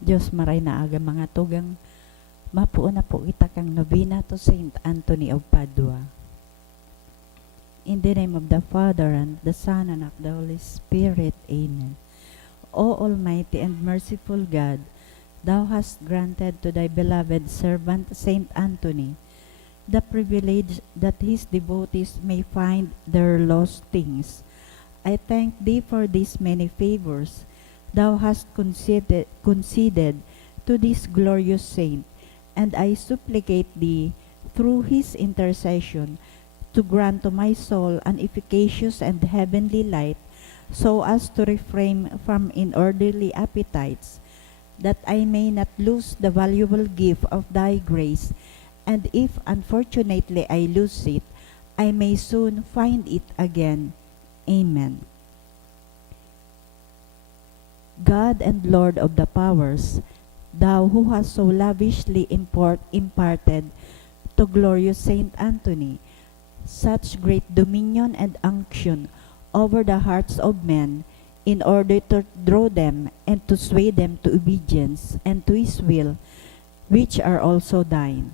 Diyos maray na aga mga tugang mapuo na po kita kang novena to Saint Anthony of Padua. In the name of the Father, and the Son, and of the Holy Spirit. Amen. O Almighty and merciful God, Thou hast granted to Thy beloved servant Saint Anthony the privilege that his devotees may find their lost things. I thank Thee for these many favors Thou hast conceded to this glorious saint, and I supplicate Thee, through his intercession, to grant to my soul an efficacious and heavenly light, so as to refrain from inordinary appetites, that I may not lose the valuable gift of Thy grace, and if unfortunately I lose it, I may soon find it again. Amen. God and Lord of the powers, Thou who hast so lavishly imparted to glorious Saint Anthony such great dominion and unction over the hearts of men, in order to draw them and to sway them to obedience and to His will, which are also Thine.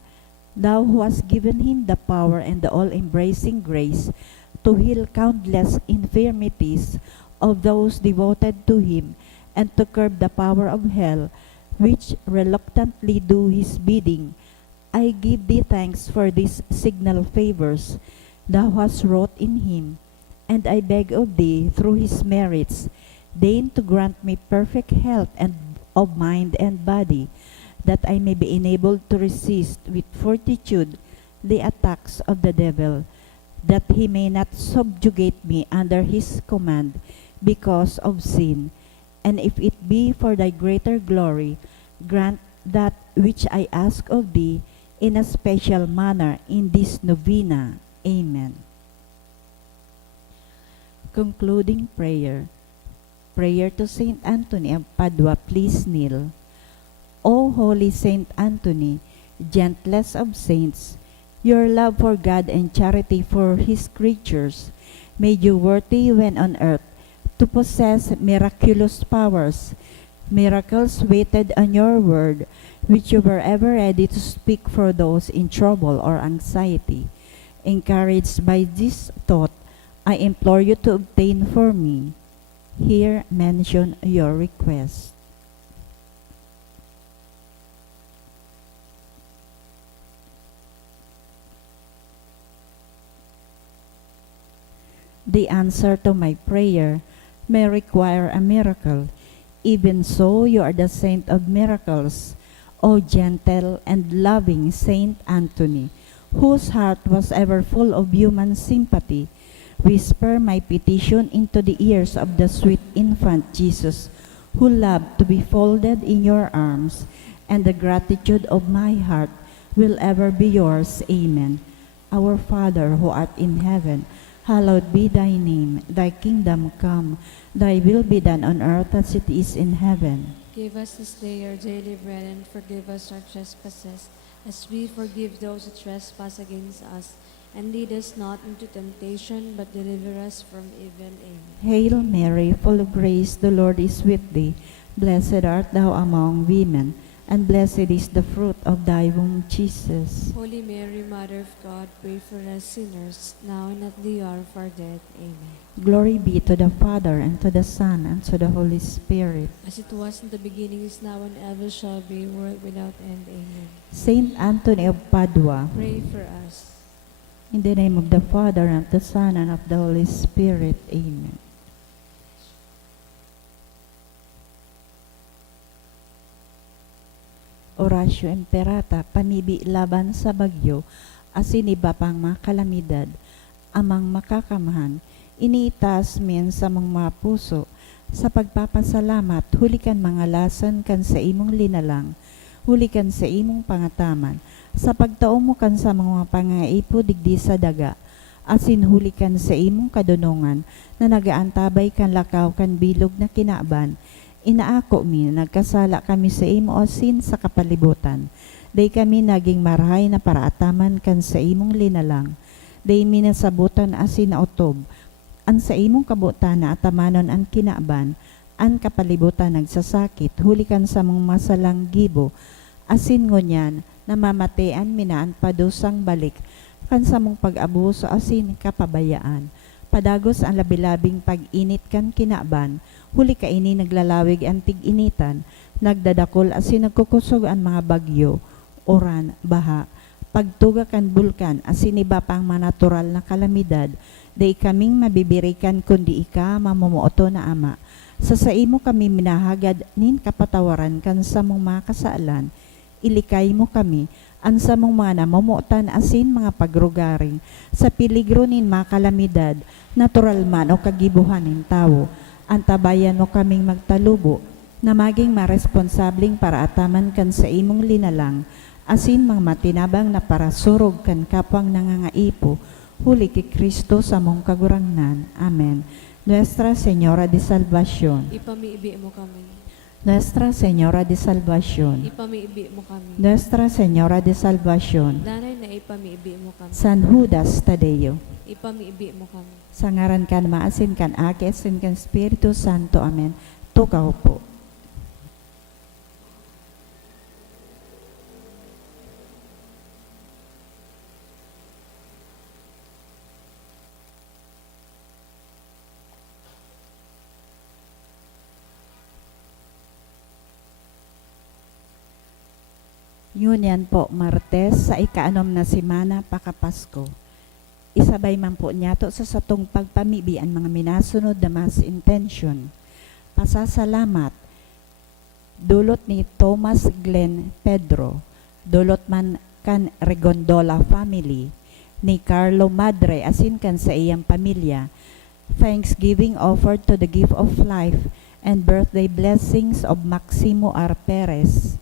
Thou who hast given him the power and the all-embracing grace to heal countless infirmities of those devoted to him, and to curb the power of hell, which reluctantly do his bidding, I give Thee thanks for these signal favors Thou hast wrought in him, and I beg of Thee, through his merits, deign to grant me perfect health and of mind and body, that I may be enabled to resist with fortitude the attacks of the devil, that he may not subjugate me under his command because of sin. And if it be for Thy greater glory, grant that which I ask of Thee in a special manner in this novena. Amen. Concluding prayer. Prayer to Saint Anthony of Padua. Please kneel. O Holy Saint Anthony, gentlest of saints, your love for God and charity for His creatures made you worthy when on earth to possess miraculous powers. Miracles waited on your word, which you were ever ready to speak for those in trouble or anxiety. Encouraged by this thought, I implore you to obtain for me. Here mention your request. The answer to my prayer may require a miracle. Even so, you are the saint of miracles, O gentle and loving Saint Anthony, whose heart was ever full of human sympathy. Whisper my petition into the ears of the sweet infant Jesus, who loved to be folded in your arms, and the gratitude of my heart will ever be yours. Amen. Our Father, who art in heaven, hallowed be Thy name. Thy kingdom come. Thy will be done on earth as it is in heaven. Give us this day our daily bread, and forgive us our trespasses, as we forgive those who trespass against us. And lead us not into temptation, but deliver us from evil. Amen. Hail Mary, full of grace, the Lord is with thee. Blessed art thou among women, and blessed is the fruit of thy womb, Jesus. Holy Mary, Mother of God, pray for us sinners, now and at the hour of our death. Amen. Glory be to the Father, and to the Son, and to the Holy Spirit. As it was in the beginning, is now, and ever shall be, world without end. Amen. Saint Anthony of Padua, Pray for us. in the name of the Father, and of the Son, and of the Holy Spirit. Amen. Oratio Imperata, panibi laban sa bagyo, asin iba pang mga kalamidad, amang makakamahan, iniitas min sa mga puso, sa pagpapasalamat, hulikan mga lasan kan sa imong linalang, hulikan sa imong pangataman, sa pagtao mo kan sa mga pangaipo digdi sa daga, asin hulikan sa imong kadunungan, na nagaantabay kan lakaw kan bilog na kinaban, inaako mi, nagkasala kami sa imo asin sa kapalibutan. Day kami naging marahay na paraataman kan sa imong linalang. Day minasabutan asin na utob. An sa imong kabutan na atamanon ang kinaban, an kapalibutan nagsasakit, hulikan sa mong masalang gibo, asin ngunyan, namamatean minaan padusang balik, kan sa mong pag-abuso asin kapabayaan. Padagos ang labilabing pag-init kan kinaban, huli ka ini naglalawig ang tig-initan, nagdadakol asin nagkukusog ang mga bagyo, oran, baha, pagtuga kan bulkan asin iba pang mga natural na kalamidad, day kaming mabibirikan kundi ika mamumuoto na ama. Sa imo kami minahagad nin kapatawaran kan sa mong mga kasaalan, ilikay mo kami, ang sa mong mga namumuotan asin mga pagrugaring, sa piligro nin mga kalamidad, natural man o kagibuhan nin tao, antabayan mo kaming magtalubo, na maging maresponsabling para ataman kan sa imong linalang, asin mga matinabang na para surog kan kapwang nangangaipo, huli ki Kristo sa mong kagurangnan. Amen. Nuestra Señora de Salvación, Ipamiibi mo kami. Nuestra Señora de Salvación, Ipamiibi mo kami. Nuestra Señora de Salvación, Danay na ipamiibi mo kami. San Judas Tadeo, Ipamiibi mo kami. sa ngaran kan maasin kan Aki, asin kan Espiritu Santo. Amen. Tukaw po. Yun yan po, Martes, sa ikaanom na simana, pakapasko. Isabay man po niya to sa satong pagpamibi ang mga minasunod na mas intention. Pasasalamat, dulot ni Thomas Glenn Pedro, dulot man kan Regondola family, ni Carlo Madre asin kan sa iyang pamilya, thanksgiving offered to the gift of life and birthday blessings of Maximo R. Perez,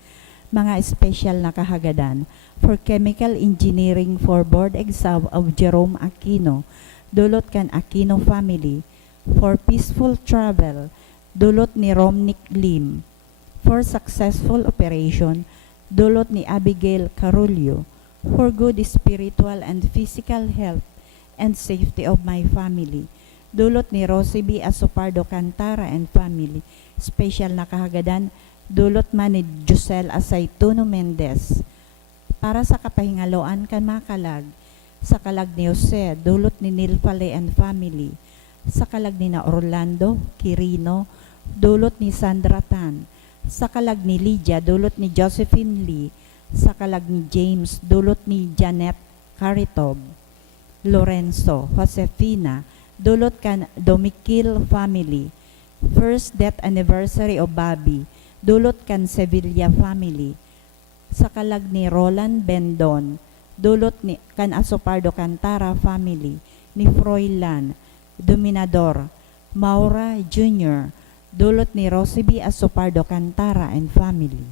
mga special na kahagadan for chemical engineering for board exam of Jerome Aquino, dulot kan Aquino family, for peaceful travel, dulot ni Romnick Lim, for successful operation, dulot ni Abigail Carullo, for good spiritual and physical health and safety of my family, dulot ni Rosie B. Asopardo Cantara and family, special na kahagadan, dulot man ni Josel Asaytuno Mendez, para sa kapahingaloan kan makalag, sa kalag ni Jose, dulot ni Nilfale and family, sa kalag ni na Orlando Quirino, dulot ni Sandra Tan, sa kalag ni Lydia, dulot ni Josephine Lee, sa kalag ni James, dulot ni Janet Caritob, Lorenzo, Josefina, dulot kan Domikil family, first death anniversary of Bobby, dulot kan Sevilla family, sa kalag ni Roland Bendon, dulot ni kan Asopardo Cantara family, ni Froilan Dominador, Maura Jr., dulot ni Rosie B. Asopardo Cantara and family.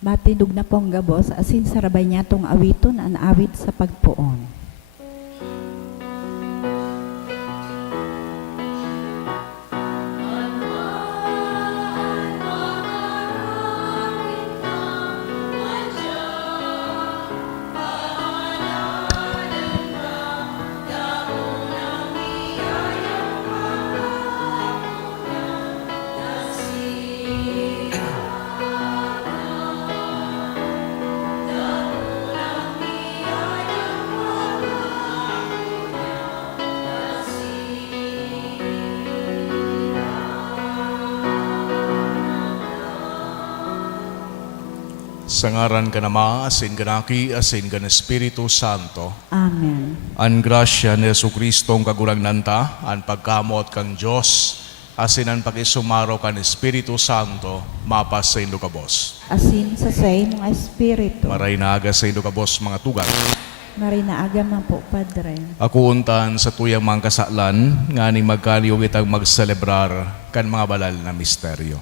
Matindog na pong gabos, asin sarabay niya tong awiton an awit sa pagpuon. Sa ngaran ka na Ma, asin ka na Ki, asin ka na Espiritu Santo. Amen. An grasya ni Jesucristo ang kagurangnan ta, an pagkamot kang Diyos, asin ang pakisumaro kan Espiritu Santo, mapas sa indo kabos. Asin sa mga espiritu. Maray na aga sa indo kabos mga tugat. Marinaaga man po, Padre. Ako untan sa tuyang mga kasalan, nga ni magkaliw itang magselebrar kan mga balal na misteryo.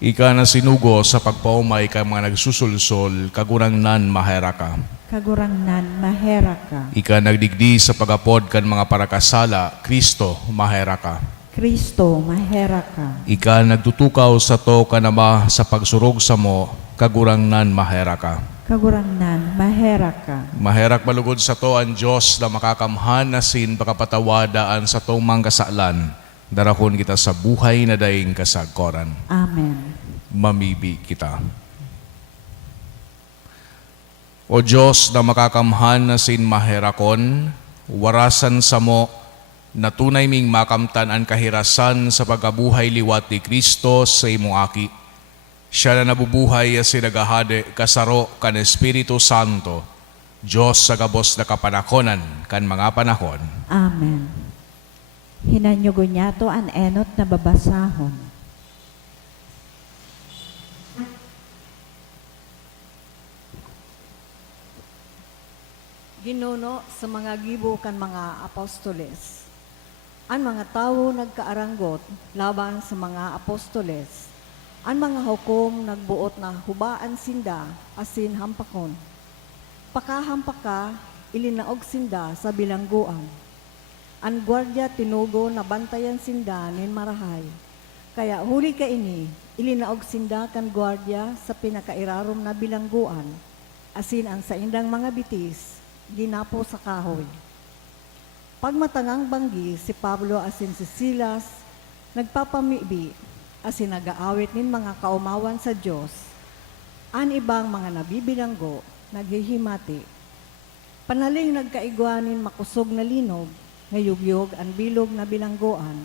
Ika na sinugo sa pagpaumay ka mga nagsusulsol, kagurangnan mahera ka. Kagurangnan, mahera ka. Ika nagdigdi sa pagapod kan mga parakasala, Kristo, mahera ka. Kristo, mahera ka. Ika nagtutukaw sa to kanama sa pagsurog sa mo, kagurangnan mahera ka. Kagurangnan, mahera ka. Maherak malugod sa to ang Diyos na makakamhan na sin pakapatawadaan sa tong mga kasalan. Darahon kita sa buhay na daing kasagkoran. Amen. Mamibi kita. O Diyos na makakamhan na sin maherakon, warasan sa mo, na tunay ming makamtan ang kahirasan sa pagkabuhay liwat ni Kristo sa imong aki. Siya na nabubuhay as sinagahade kasaro kan Espiritu Santo, Diyos sa gabos na kapanakonan kan mga panahon. Amen. Hinanyugo niya to an enot na babasahon. Ginuno sa mga gibo kan mga apostoles. Ang mga tao nagkaaranggot laban sa mga apostoles. Ang mga hukom nagbuot na hubaan sinda asin hampakon. Pakahampaka ilinaog sinda sa bilangguan. Ang gwardya tinugo na bantayan sinda nin marahay. Kaya huli ka ini, ilinaog sinda kan gwardya sa pinakairarom na bilangguan, asin ang sa indang mga bitis, ginapo sa kahoy. Pagmatangang banggi si Pablo asin si Silas, nagpapamibi, asin nag-aawit nin mga kaumawan sa Diyos. An ibang mga nabibilanggo, naghihimati. Panaling nagkaigwanin makusog na linog, ngayugyog ang bilog na bilangguan.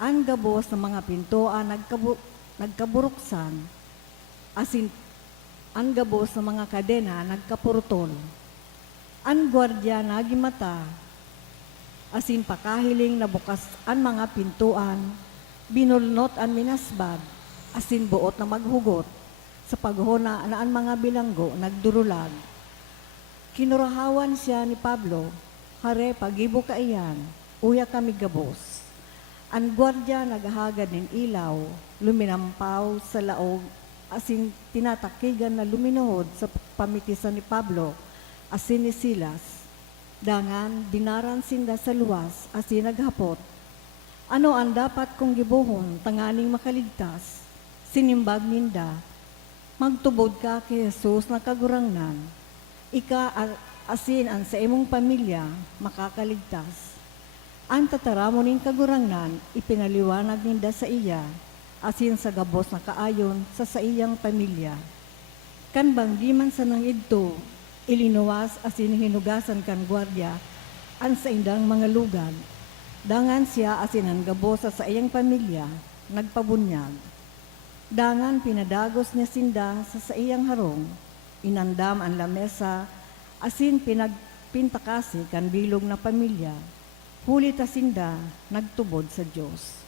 Ang gabos ng mga pintuan nagkaburuksan, asin ang gabos ng mga kadena nagkapurtol. Ang gwardya nagimata, asin pakahiling na bukas ang mga pintuan, binulnot ang minasbad, asin buot na maghugot, sa paghuna na ang mga bilanggo nagdurulag. Kinurahawan siya ni Pablo, hare pagibo ka iyan, uya kami gabos. Ang gwardya naghahagad ng ilaw, luminampaw sa laog, asin tinatakigan na luminuhod sa pamitisan ni Pablo, asin ni Silas. Dangan, dinaran sinda sa luwas, asin naghapot. Ano ang dapat kong gibuhon, tanganing makaligtas? Sinimbag ninda, magtubod ka kay Jesus na kagurangnan. Ika asin ang sa imong pamilya makakaligtas. Ang tataramo ning kagurangnan, ipinaliwanag ninda sa iya, asin sa gabos na kaayon sa iyang pamilya. Kan banggiman sa nang idto, ilinuwas asin hinugasan kan gwardya, ang sa indang mga lugad. Dangan siya asin ang gabos sa iyang pamilya, nagpabunyag. Dangan pinadagos niya sinda sa iyang harong, inandam ang lamesa, asin pinagpintakasi kan bilog na pamilya, huli ta sinda nagtubod sa Diyos.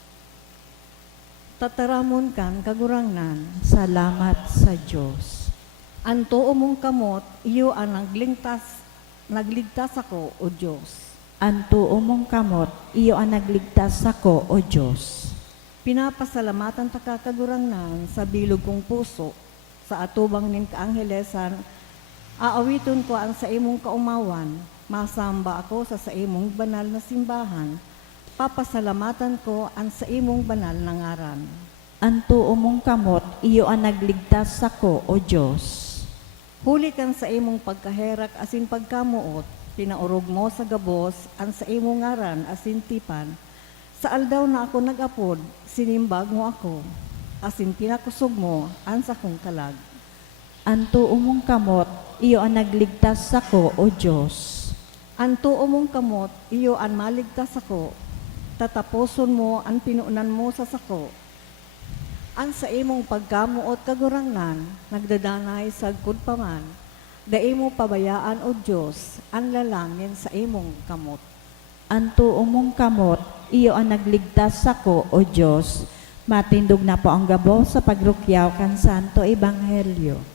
Tataramon kan kagurangnan, Salamat sa Diyos. anto umong kamot, iyo ang nagligtas ako, O Diyos. Anto umong kamot, iyo ang nagligtas ako, O Diyos. Pinapasalamatan ta kakagurangnan sa bilog kong puso, sa atubang nin kaanghelesan, aawiton ko ang sa imong kaumawan, masamba ako sa imong banal na simbahan, papasalamatan ko ang sa imong banal na ngaran. Anto umong kamot, iyo ang nagligtas sako, O Diyos. Huli kan sa imong pagkaherak asin pagkamuot, pinaurog mo sa gabos ang sa imong ngaran asin tipan. Sa aldaw na ako nag-apod, sinimbag mo ako, asin pinakusog mo ang sa kong kalag. Anto umong kamot, iyo ang nagligtas sako, O Diyos. Anto umong kamot, iyo ang maligtas ako, tataposon mo ang pinuunan mo sa sako. Ang sa imong pagkamuot kagurangnan, nagdadanay sa paman, dai mo pabayaan o Diyos, ang lalangin sa imong kamot. Anto umong kamot, iyo ang nagligtas sako, O Diyos. Matindog na po ang gabo sa pagrukyaw kan Santo Ebanghelyo.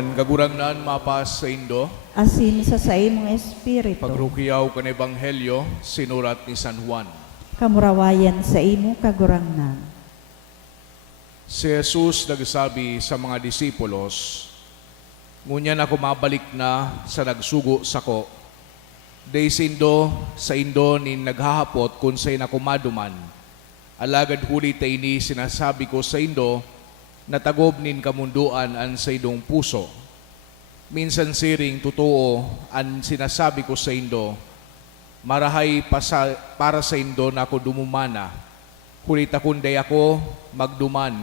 Ang kagurangnan mapas sa Indo, Asin sa imong espiritu, pagrukiyaw kan Ebanghelyo, sinurat ni San Juan. kamurawayan sa imo kagurangnan. Si Jesus nagsabi sa mga disipulos, ngunyan ako mabalik na sa nagsugo sako. Day sindo sa Indo ni naghahapot kung sa'y nakumaduman. Alagad huli tayo ni sinasabi ko sa Indo, natagob nin kamunduan an sa idong puso. Minsan siring totoo an sinasabi ko sa Indo, marahay para sa Indo na ako dumumana. Kulit akong day ako magduman,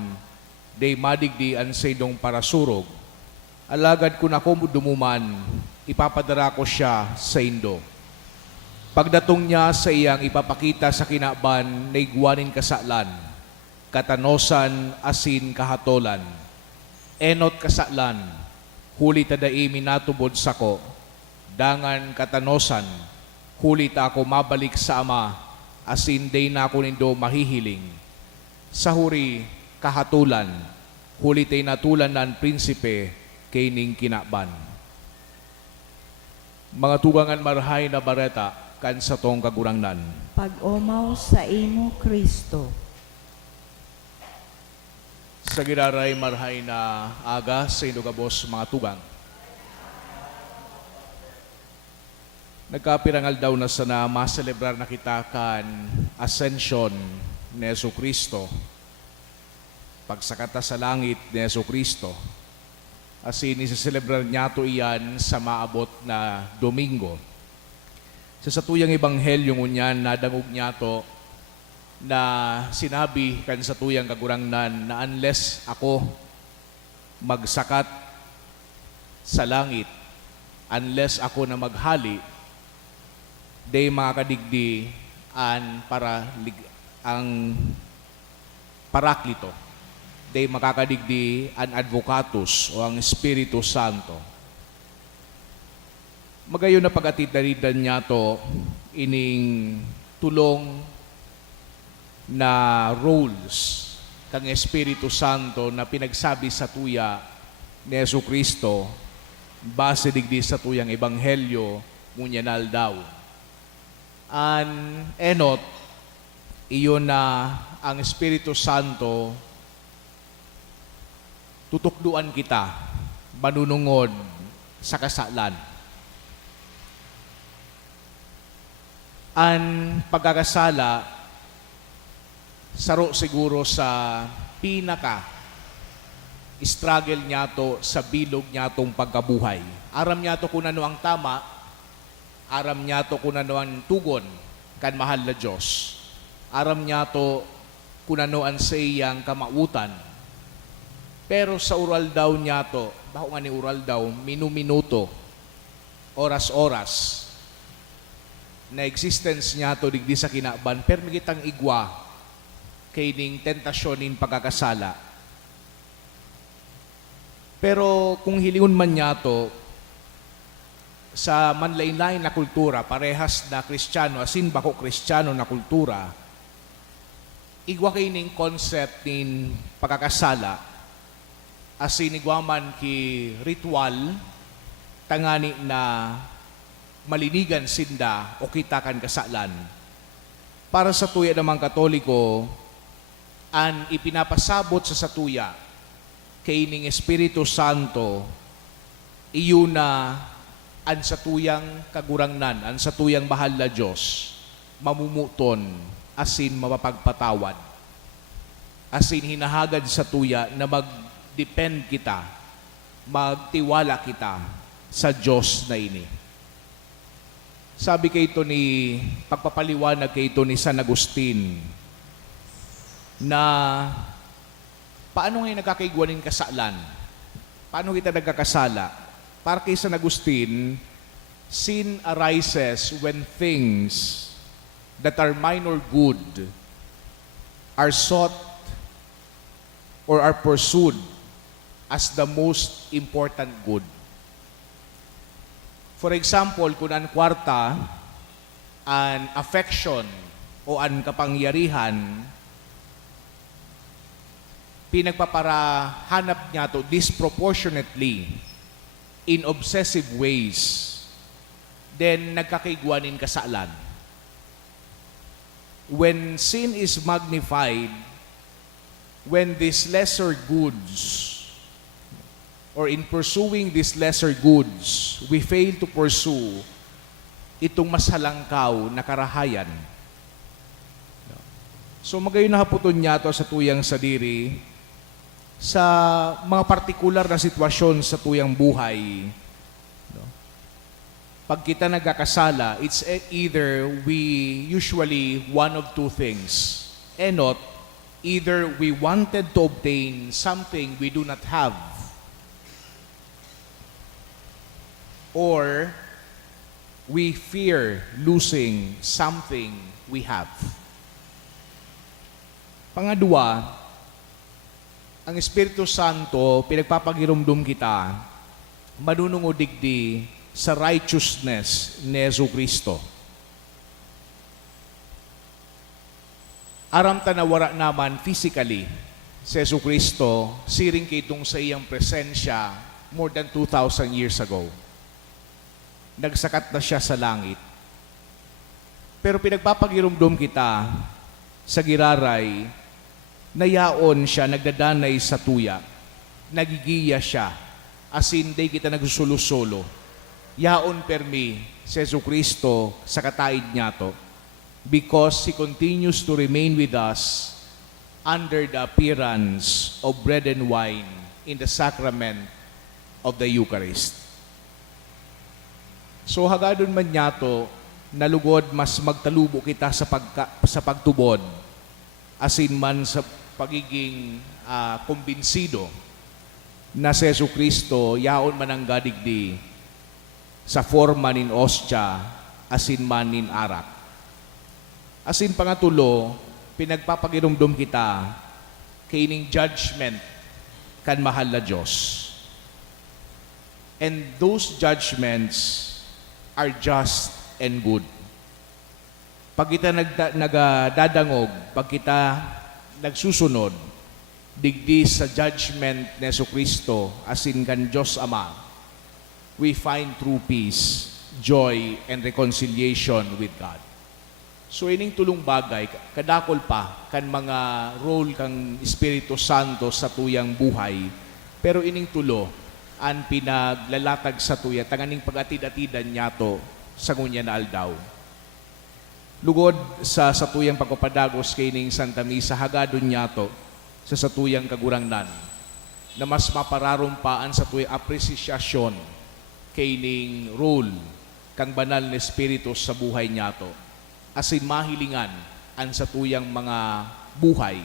day madigdi an sa idong parasurog. Alagad kung ako dumuman, ipapadara ko siya sa Indo. Pagdatong niya sa iyang ipapakita sa kinaban na igwanin kasalan, katanosan asin kahatolan. Enot kasalan, huli tadai minatubod sako, dangan katanosan, huli ta ako mabalik sa Ama, asin day na ako nindo mahihiling. Sa huri, kahatulan, huli tay natulan nan prinsipe, kay ning kinaban. Mga tugangan marhay na bareta, kan sa tong kagurangnan. Pag-umaw sa imo Kristo. Sa giraray marhay na aga sa inugabos mga tugang. Nagkapirangal daw na sana maselebrar na kita kan Ascension ni Yesu Kristo. Pagsakata sa langit ni Yesu Kristo. Asin isiselebrar niya to iyan sa maabot na Domingo. Sa tuyang ebanghelyo ngunyan, nadangog niya to na sinabi kan sa tuyang kagurangnan na unless ako magsakat sa langit, unless ako na maghali, day makakadigdi ang Paraklito, day makakadigdi ang Advocatus o ang Espiritu Santo. Magayon na pag-atid-daridan niya to ining tulong na roles kang Espiritu Santo na pinagsabi sa tuya ni Yesu Kristo base digdi sa tuyang ebanghelyo ngunyanal daw. An enot, iyon na ang Espiritu Santo tutukduan kita manunungod sa kasalan. Ang pagkakasala, saro siguro sa pinaka struggle niya to sa bilog niya tong pagkabuhay. Aram niya to kung ano ang tama, aram niya to kung ano ang tugon kan mahal na Diyos. Aram niya to kung ano ang sa iyang kamautan. Pero sa oral daw niya to, bako nga ni oral daw, minu-minuto, oras-oras, na existence niya to digdi sa kinaban, pero magitang igwa kay ning tentasyon in pagkakasala. Pero kung hilingon man niya to, sa manlain-lain na kultura, parehas na Kristiyano, asin bako Kristiyano na kultura, igwa kay ning concept nin pagkakasala, asin igwa man ki ritual, tangani na malinigan sinda o kitakan kasalan. Para sa tuya namang Katoliko, an ipinapasabot sa satuya kay ning Espiritu Santo, iyon na an satuyang kagurangnan, an satuyang mahal na Diyos, mamumuton, asin mapapagpatawad. Asin hinahagad sa tuya na mag-depend kita, magtiwala kita sa Diyos na ini. Sabi kay ito ni, pagpapaliwanag kay ito ni San Agustin, na paano ngayon nagkakaigwanin kasalan? Paano kita nagkakasala? Para kay San Agustin, sin arises when things that are minor good are sought or are pursued as the most important good. For example, kung ang kwarta, an affection o an kapangyarihan, pinagpaparahanap niya to disproportionately in obsessive ways, then nagkakaigwanin kasalan. When sin is magnified, when these lesser goods, or in pursuing these lesser goods, we fail to pursue itong mas halangkaw na karahayan. So magayon na haputon niya to sa tuyang sadiri, sa mga partikular na sitwasyon sa tuyang buhay. Pag kita nagkakasala, it's either we usually one of two things. Not either we wanted to obtain something we do not have, or we fear losing something we have. Pangadua, ang Espiritu Santo, pinagpapagirumdum kita, manunong o digdi sa righteousness ni Jesucristo. Aram tanawara naman physically si Jesucristo, siring kitong sa iyang presensya more than 2,000 years ago. Nagsakat na siya sa langit. Pero pinagpapagirumdum kita sa giraray, nayaon siya, nagdadanay sa tuya, nagigiya siya, asin day kita nagsusulo-solo. Yaon permi si Jesucristo sa kataid niya to, because He continues to remain with us under the appearance of bread and wine in the sacrament of the Eucharist. So hagadon man niya to, nalugod mas magtalubo kita sa pagtubod, asin man sa pagiging kumbinsido na si Jesucristo yaon man ang gadigdi sa forma nin ostya, asin man nin arak. Asin pangatulo, pinagpapagirumdum kita kaining judgment kan mahal na Diyos. And those judgments are just and good. Pag kita nagdadangog, pag kita nagsusunod, digdi sa judgment ni Jesucristo, asin kan Diyos Ama, we find true peace, joy, and reconciliation with God. So ining tulong bagay, kadakol pa kan mga role kang Espiritu Santo sa tuyang buhay, pero ining tulo, an pinaglalatag sa tuya, tanganing pag-atid-atidan niya to sa ngunya na aldaw. Lugod sa satuyang pagpapadagos kay ning Santa Misa, hagadon niya to sa satuyang kagurangnan, na mas mapararumpaan sa tuyang apresyasyon kay ning role kang banal na Espiritu sa buhay niya to, asin mahilingan an sa tuyang mga buhay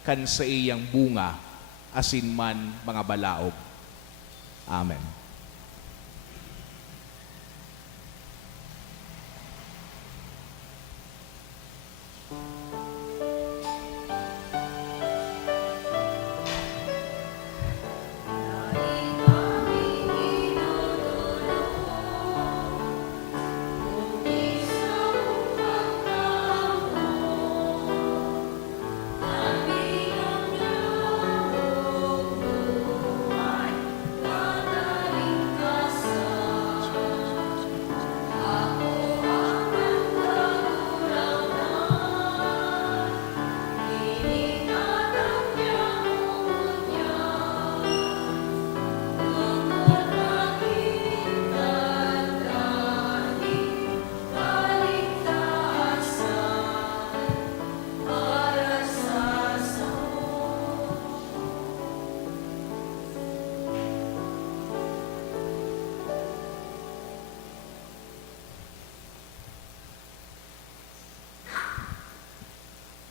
kan sa iyang bunga, asin man mga balaog. Amen.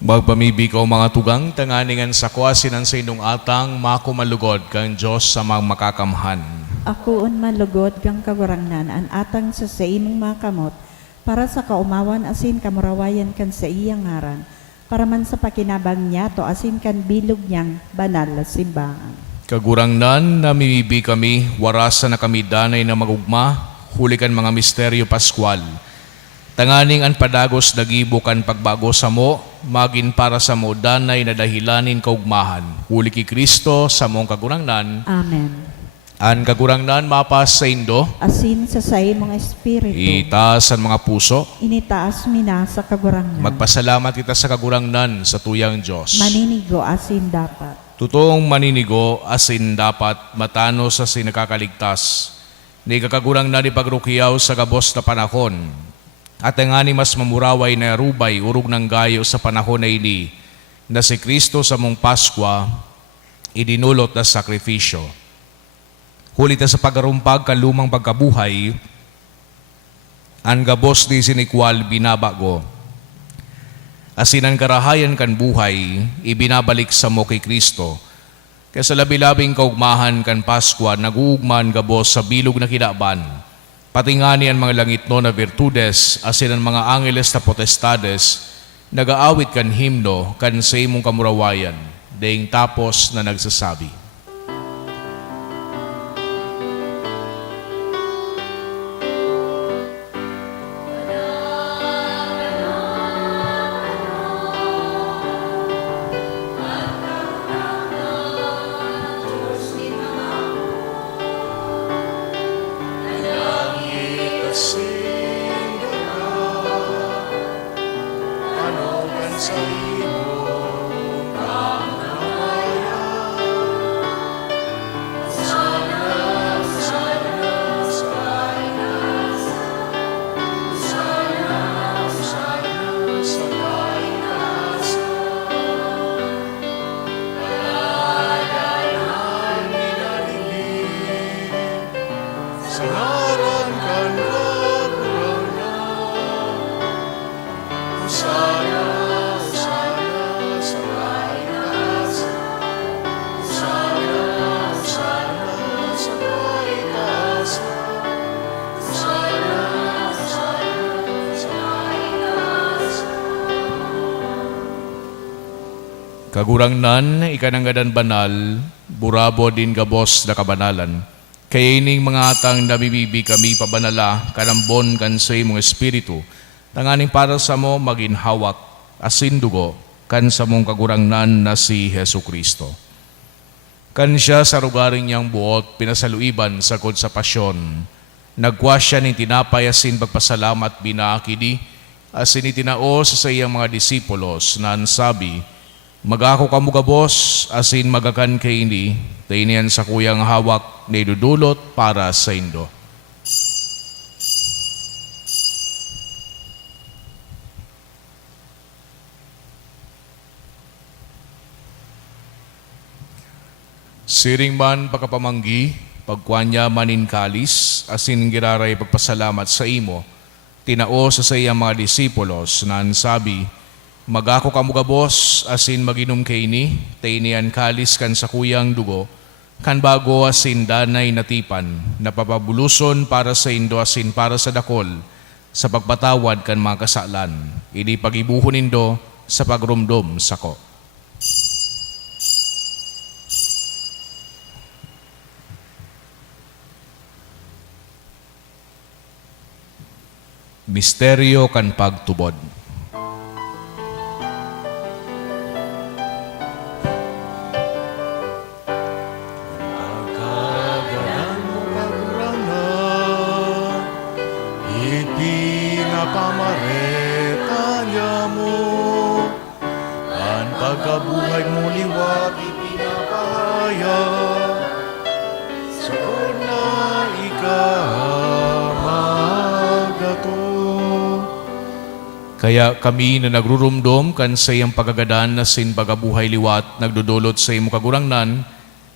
Magpamibi ka o mga tugang, tanganingan sa kuasinan sa inong atang, makumalugod kang Diyos sa mga makakamhan. Ako un malugod kang kagurangnan an atang sa imong mga kamot para sa kaumawan asin kamurawayan kan sa iyang ngaran para man sa pakinabang niya to asin kan bilog niyang banal na simbahan. Kagurangnan, namimibi kami, warasan na kami danay na magugma, hulikan mga misteryo Paskwal. Tanganing an padagos dagibo kan pagbago sa mo, magin para sa mo danay na dahilanin kaugmahan. Huli ki Kristo sa mong kagurangnan, Amen. an kagurangnan mapas sa indo, Asin sa imong espiritu, itaas ang mga puso, initaas mina sa kagurangnan. magpasalamat kita sa kagurangnan sa tuyang Diyos. Maninigo asin dapat. Totoong maninigo asin dapat matano sa sinakakaligtas. Ni kakagurang na ni pagrukiyaw sa gabos na panahon. At ang ani mas mamuraway na rubay urog ng gayo sa panahon na ini na si Kristo sa mong Paskwa idinulot na sakripisyo. Hulit na sa pagarumpag kalumang pagkabuhay, ang gabos di sinikwal binabago. Asin ang karahayan kan buhay, ibinabalik sa mo kay Kristo. Kaya sa labi-labing kaugmahan kan Paskwa, nag-uugman gabos sa bilog na kidaban. Patingani ang mga langit no na virtudes, asin ang mga angeles na potestades, nag-aawit kan himno kan sa imong kamurawayan, daing tapos na nagsasabi. Kagurangnan, ikananggadan banal, burabo din gabos na kabanalan. Kaya ining mga atang nabibibi kami pabanala, kanambon kan sa imong espiritu, tanganing para sa mo maginhawak, asin dugo, kan sa mong kagurangnan na si Hesu Kristo. Kan siya sa rugaring niyang buot, pinasaluiban sa kod sa pasyon, nagwa siya ni tinapay asin pagpasalamat binaakidi, asin itinao sa iyang mga disipulos na ansabi, magako kamo gabos, asin magakan kay ini, tainian sa kuyang hawak na idudulot para sa indo. Siring man pagkapamanggi, pagkwanya manin kalis, asin giraray pagpasalamat sa imo, tinao sa iyang mga disipulos na ansabi, magako kamo gabos, asin maginom kay ini, tainian kalis kan sa kuyang dugo, kan bago asin danay natipan, napapabuluson para sa indo asin para sa dakol, sa pagpatawad kan mga kasalan, ini pagibuhon indo sa pagrumdom sako. Misteryo kan pagtubod. Pagkabuhay mo liwat, ipinapahaya sa una ikamagato. Kaya kami na nagrurumdom kan sa iyang pagagadan na sin pagabuhay liwat, nagdudulot sa iyong kagurangnan,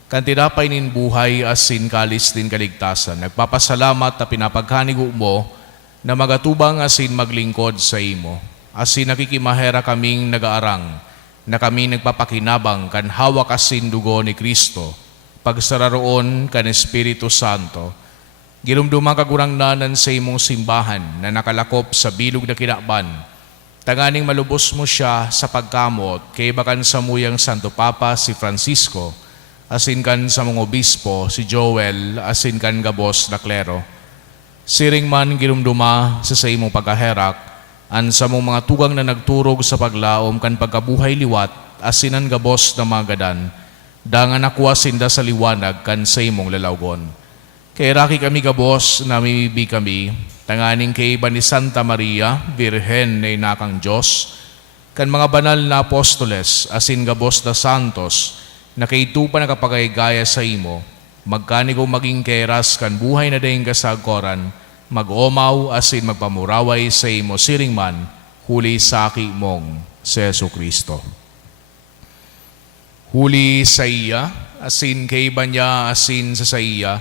kan tinapay nin buhay asin kalis din kaligtasan. Nagpapasalamat na pinapagkanigo mo na magatubang asin maglingkod sa imo. asin nakikimahera kaming nagaarang, na kami nagpapakinabang kan hawak asin dugo ni Kristo, pagsararoon kan Espiritu Santo, ginumdumang kagurangnanan sa imong simbahan na nakalakop sa bilog na kinakban, tanganing malubos mo siya sa pagkamot kay bakan sa muyang Santo Papa si Francisco, asin kan sa mga obispo si Joel, asin kan gabos na klero. Siring man ginumduma sa imong pagkaherak, an sa mong mga tugang na nagturog sa paglaom kan pagkabuhay liwat, asinan gabos na magadan, dangan nakuha sinda sa liwanag kan sa imong lalawgon. Kay raki kami gabos, namimibi kami, tanganing kay iba ni Santa Maria, Birhen na inakang Diyos, kan mga banal na apostoles, asin gabos na santos, na kay tupa nakapagaygaya sa imo, magkanigo maging keras kan buhay na dayang kasagkoran, mag-omaw asin magpamuraway sa imo siring man, huli saki mong si Jesu Kristo. Huli sa iya, asin kay iba niya, asin sa iya,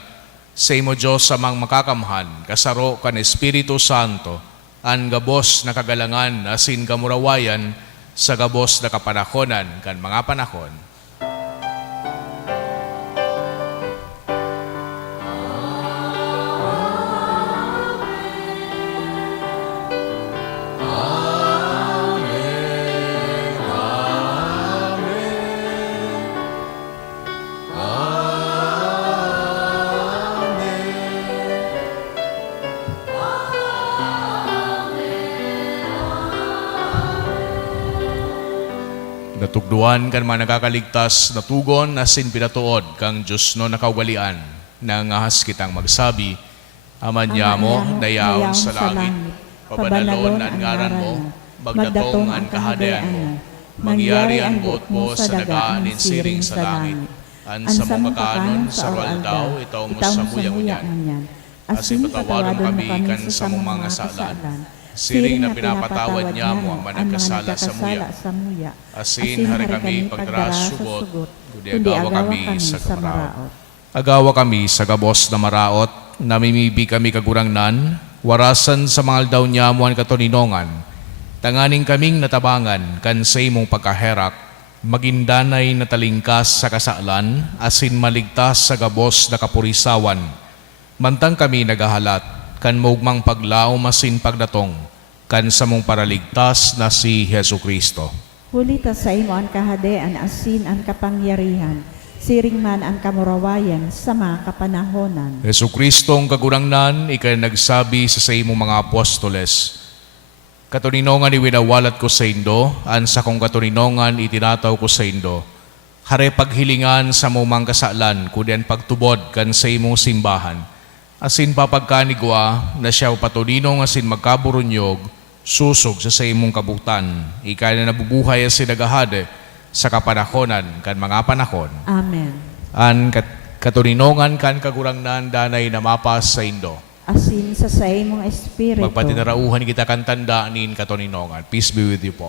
sa imo Diyos samang makakamhan, kasaro kan Espiritu Santo, an gabos na kagalangan, asin kamurawayan, sa gabos na kapanahonan, kan mga panahon. Natugduan kan mga nakakaligtas na tugon asin pinatuod kang Diyos no nakawalian na ngahas kitang magsabi, Aman niya mo, dayaon sa langit, pabanalon ang ngaran mo, magdatong ang kahadayan mo, mangyari ang buot mo sa dagaanin siring sa langit, an sa mga kaanon sa waldaw, itaw mo sa muyang unyan, asin patawaron kami kan sa mga salan, siring na pinapatawad niya mo ang managkasala sa muya. Asin hari kami pagdarasugot, kundi agawa kami sa kamaraot. Agawa kami sa gabos na maraot, namimibi kami kagurangnan, warasan sa mga aldaw niya mo ang katoninongan, tanganing kaming natabangan kan sa imong pagkaherak, magindanay na talingkas sa kasalan, asin maligtas sa gabos na kapurisawan, mantang kami nagahalat, kan maugmang paglaom asin pagdatong, kan sa mong paraligtas na si Jesu Kristo. Huli ta sa imo ang kahadean asin ang kapangyarihan, siring man ang kamurawayan sa mga kapanahonan. Jesu Kristo ang kagurangnan, ikay nagsabi sa imong mga apostoles, katoninongan iwinawalat ko sa indo, an sa kong katoninongan itinataw ko sa indo, hare paghilingan sa mumang kasalan, kundi ang pagtubod kan sa imong simbahan, asin papagkanigwa na siya patuninong asin magkaburunyog, susog sa imong kabutan, ikay na nabubuhay asin nagahade sa kapanahonan kan mga panahon. Amen. An katuninongan kan kagurangnan danay na mapas sa indo. Asin sa imong espiritu. Magpatinarauhan kita kan tanda nin katuninongan. Peace be with you po.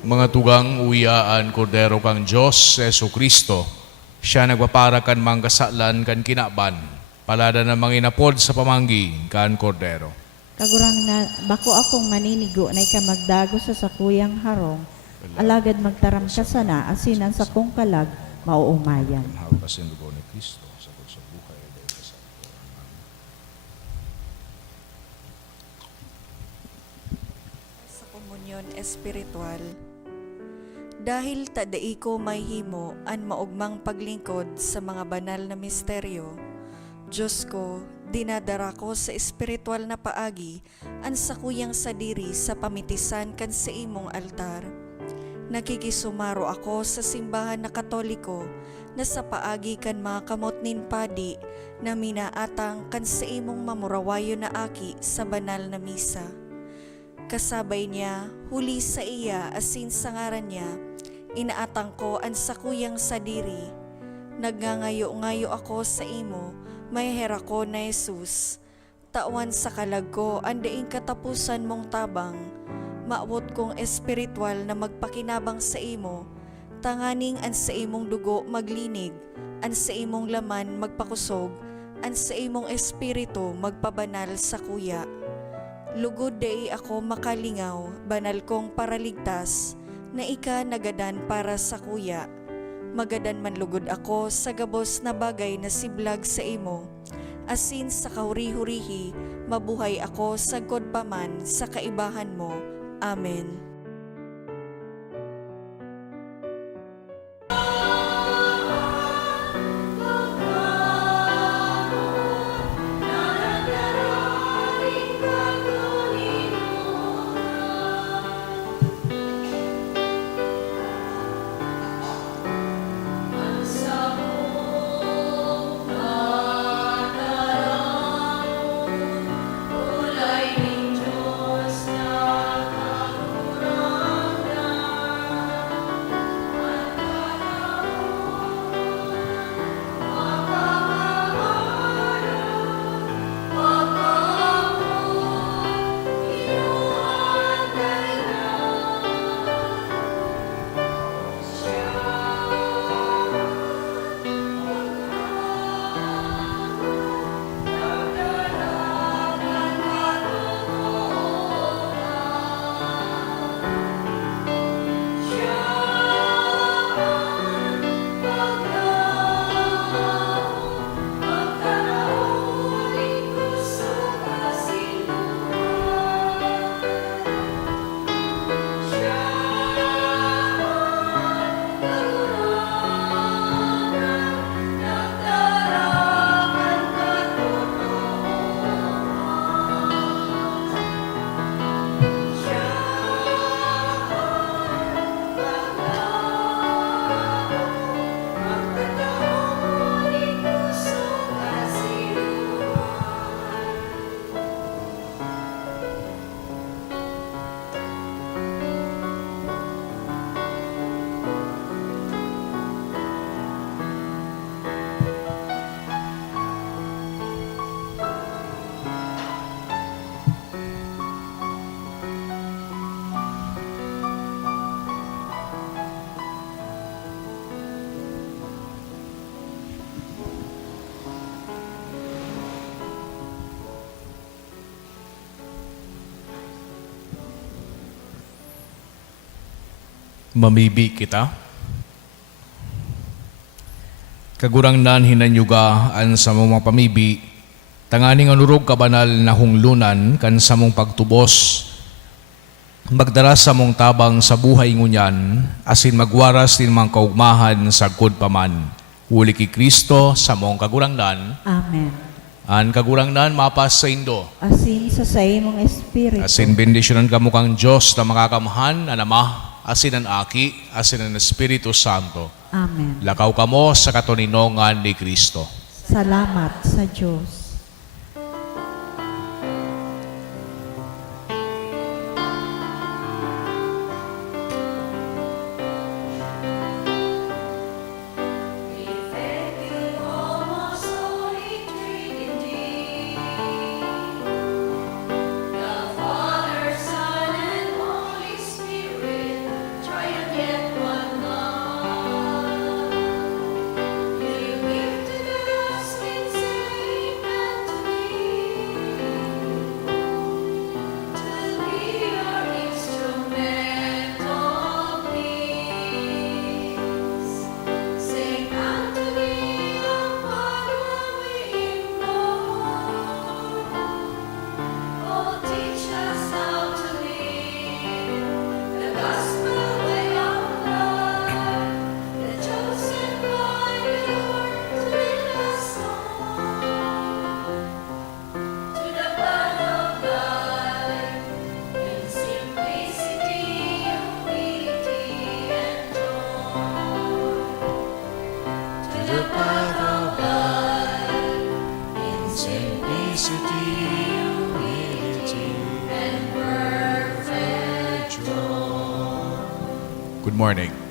Mga tugang uyaan, Kordero kang Diyos, Yesu Kristo, siya nagpapara kan mangkasalan kan kinaban, palada na manginapod sa pamanggi kan Kordero. Kagurang na bako akong maninigo na ika magdago sa sakuyang harong, alagad magtaram ka sana, asinan sa kong kalag, mauumayan. Hawak kasi ang dugo ni Kristo sa buhay dahil sa Sa komunyon espiritual, dahil tadai ko may himo an maugmang paglingkod sa mga banal na misteryo, Diyos ko, dinadara ko sa espiritual na paagi an sakuyang sadiri sa pamitisan kan sa imong altar. Nakikisumaro ako sa simbahan na Katoliko na sa paagi kan mga kamot nin padi na minaatang kan sa imong mamurawayo na aki sa banal na misa. Kasabay niya, huli sa iya asin sa ngaran niya, inaatang ko ang sakuyang sadiri. Nagngangayo-ngayo ako sa imo, may hera ko na Jesus. Tawan sa kalag ko, andaing katapusan mong tabang. Maawot kong espiritual na magpakinabang sa imo. Tanganing an sa imong dugo maglinig, an sa imong laman magpakusog, an sa imong espiritu magpabanal sa kuya. Lugod day ako makalingaw, banal kong paraligtas, na ika nagadan para sa kuya. Magadan man lugod ako sa gabos na bagay na siblag sa imo. Asin sa kahuri-hurihi, mabuhay ako sa godpaman sa kaibahan mo. Amen. Mamibi kita. Kagurang nan hinanyugaan sa mga pamibi, tanganing anurog kabanal na hunglunan kan sa mong pagtubos, magdara sa mong tabang sa buhay ngunyan, asin magwaras din mga kaugmahan sa good paman. Uli ki Kristo sa mong kagurang nan, Amen. an kagurang nan mapas sa Indo. Asin sa mong espiritu. Asin bendisyonan ka mukang Diyos na makakamhan, na Ama, asin ang Aki, asin ang Espiritu Santo. Amen. Lakaw ka mo sa katuninongan ni Kristo. Salamat sa Diyos. Father, Son, and Holy Spirit, Good morning.